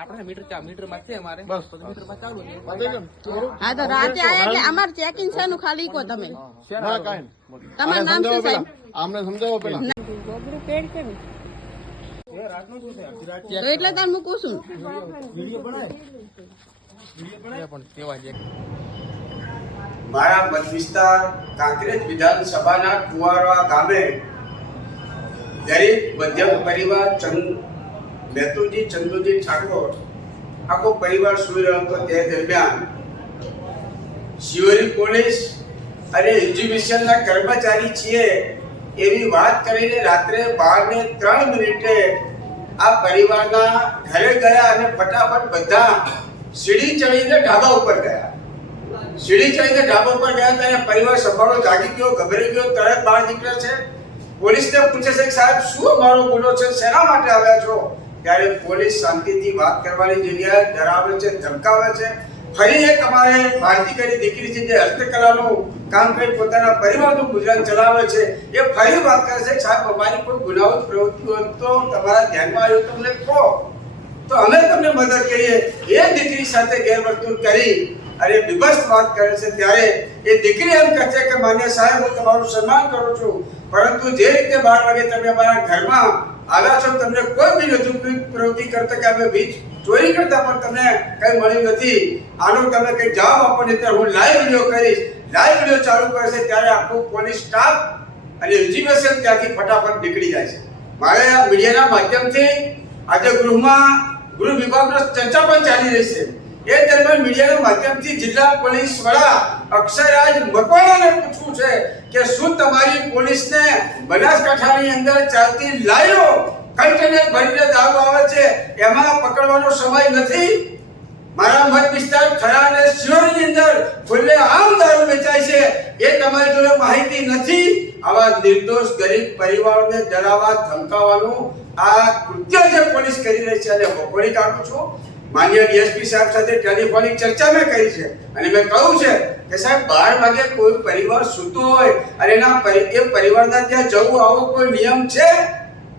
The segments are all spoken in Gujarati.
આપણે મીટર માં છે અમારે બસ મીટર માં ચાલુ છે હા તો રાતે આયા એટલે અમાર ચેકિંગ છે નું ખાલી કો તમે ના કાંઈ તમારું નામ શું સાહેબ? આમને સમજાવો પેલા ગોબરું પેડ કેમ તો એટલે તાર મૂકું છું પણ કેવા છે મારા મત વિસ્તાર કાંકરેજ વિધાનસભાના કુંવારવા ગામે ગરીબ મધ્યમ પરિવાર મેતુજી ચંદુજી ઠાકોર આખો પરિવાર સૂઈ રહ્યો હતો તે દરમિયાન શિવરી પોલીસ અને એક્ઝિબિશનના કર્મચારી છીએ એવી વાત કરીને રાત્રે 12:03 આ પરિવારના ઘરે ગયા અને ફટાફટ બધા સીડી ચડીને ઢાબા ઉપર ગયા. સીડી ચડીને ઢાબા ઉપર ગયા ત્યારે પરિવાર સફાળો જાગી ગયો, ગભરાઈ ગયો, તરત બહાર નીકળે છે. પોલીસને પૂછે છે કે સાહેબ શું મારો ગુનો છે, શેના માટે આવ્યા છો? ત્યારે પોલીસ શાંતિથી વાત કરવાની જગ્યાએ ડરાવે છે, ધમકાવે છે. ફરી એક અમારે ભારતીય દીકરી છે જે હસ્તકલાનું કામ કરી પોતાના પરિવારનું ગુજરાન ચલાવે છે, એ ફરી વાત કરે છે સાહેબ અમારી કોઈ ગુનાહિત પ્રવૃત્તિ હોય તો તમારા ધ્યાનમાં આવ્યો તમને કહો તો અમે તમને મદદ કરીએ. એ દીકરી સાથે ગેરવર્તણૂક કરી અને વિભસ્ત વાત કરે છે ત્યારે એ દીકરી એમ કહે છે કે માન્ય સાહેબ હું તમારું સન્માન કરું છું, પરંતુ જે રીતે 12 વાગે તમે અમારા ઘરમાં આવ્યા છો તમને કોઈ બી નથી પ્રવૃત્તિ કરતા કે અમે વીજ ચોરી કરતા પણ તમને કઈ મળ્યું નથી, આનો તમે કઈ જવાબ આપો નહીં ત્યારે હું લાઈવ વિડીયો કરીશ. લાઈવ વિડીયો ચાલુ કરે છે ત્યારે આખું પોલીસ સ્ટાફ અને એક્ઝિબિશન ત્યાંથી ફટાફટ નીકળી જાય છે. મારે આ મીડિયાના માધ્યમથી આજે ગૃહ વિભાગનો ચર્ચા પણ ચાલી રહી છે. એ દરમિયાન મીડિયાના માધ્યમથી જિલ્લા પોલીસ વડા અક્ષયરાજ મકવાણાને પૂછવું છે કે શું તમારી પોલીસને બનાસકાંઠાની અંદર ચાલતી લાઈનો કન્ટેનર ભરીને દારૂ આવે છે એમાં પકડવાનો સમય નથી? મારા મત વિસ્તાર થરા અને શિરોની અંદર ખુલ્લે આમ દારૂ વેચાય છે એ તમારી જોડે માહિતી નથી? આવા નિર્દોષ ગરીબ પરિવારોને ડરાવવા ધમકાવવાનું આ કૃત્ય જે પોલીસ કરી રહી છે અને વખોડી કાઢું છું. માન્ય ડીએસપી સાહેબ સાથે ટેલિફોનિક ચર્ચા મેં કરી છે અને મેં કહ્યું છે કે સાહેબ 12 વાગે કોઈ પરિવાર સૂતો હોય અને એ પરિવારના ત્યાં જવું આવો કોઈ નિયમ છે?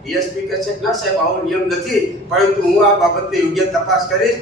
ડીએસપી કહે છે ના સાહેબ આવો નિયમ નથી, પરંતુ હું આ બાબતની યોગ્ય તપાસ કરીશ